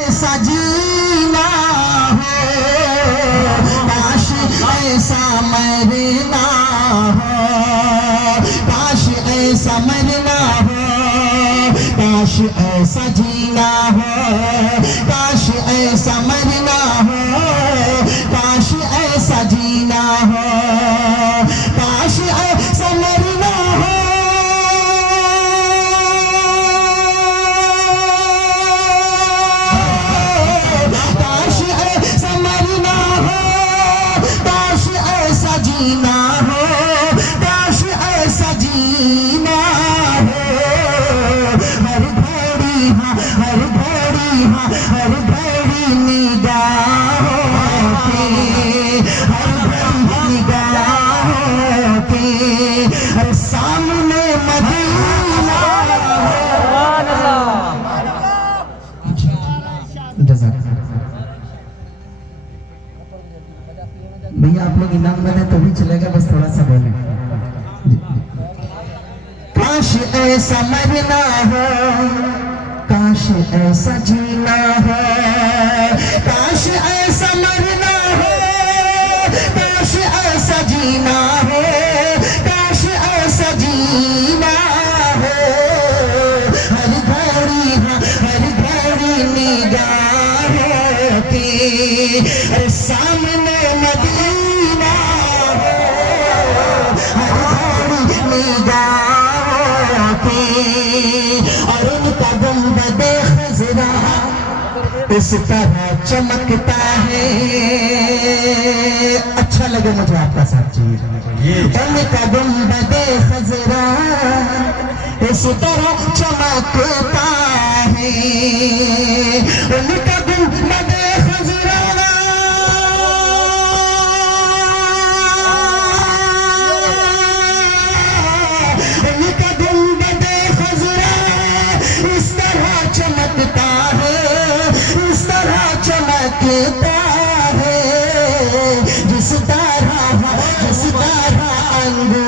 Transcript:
ایسا جینا ہو کاش ایسا مرنا ہو کاش ایسا مرنا ہو کاش ایسا جینا ہو کاش ایسا مرنا ہو کاش ایسا جینا ہو کاش ایسا مرنا ہو کاش ایسا مرنا ہو کاش ایسا جینا ہو کاش ایسا جینا ہو ہر گھڑی ہاں ہر گھڑی ہاں ہر گھڑی نگاہوں کے ہر گھڑی نگاہوں کے سامنے مدینہ بھیا آپ لوگ انعام میں دیں تو بھی چلے گا بس تھوڑا سا بولیں کاش ایسا مرنا ہو کاش ایسا جینا ہو کاش ایسا مرنا ہو کاش ایسا جینا ہو کاش ایسا جینا ہو ہر گھڑی ہاں ہر گھڑی نگاہوں کی سامنے مدینہ ہو ہر گھڑی نگاہوں کی اور ان کا گنبد خضرا اس طرح چمکتا ہے اچھا لگے مجھے آپ کا ساتھ چیز ان کا گنبد خضرا اس طرح چمکتا ہے ان کا گنبد خضرا ان کا گنبد خضرا اس طرح چمکتا ہے اس طرح چمکتا ہے جس طرح انگور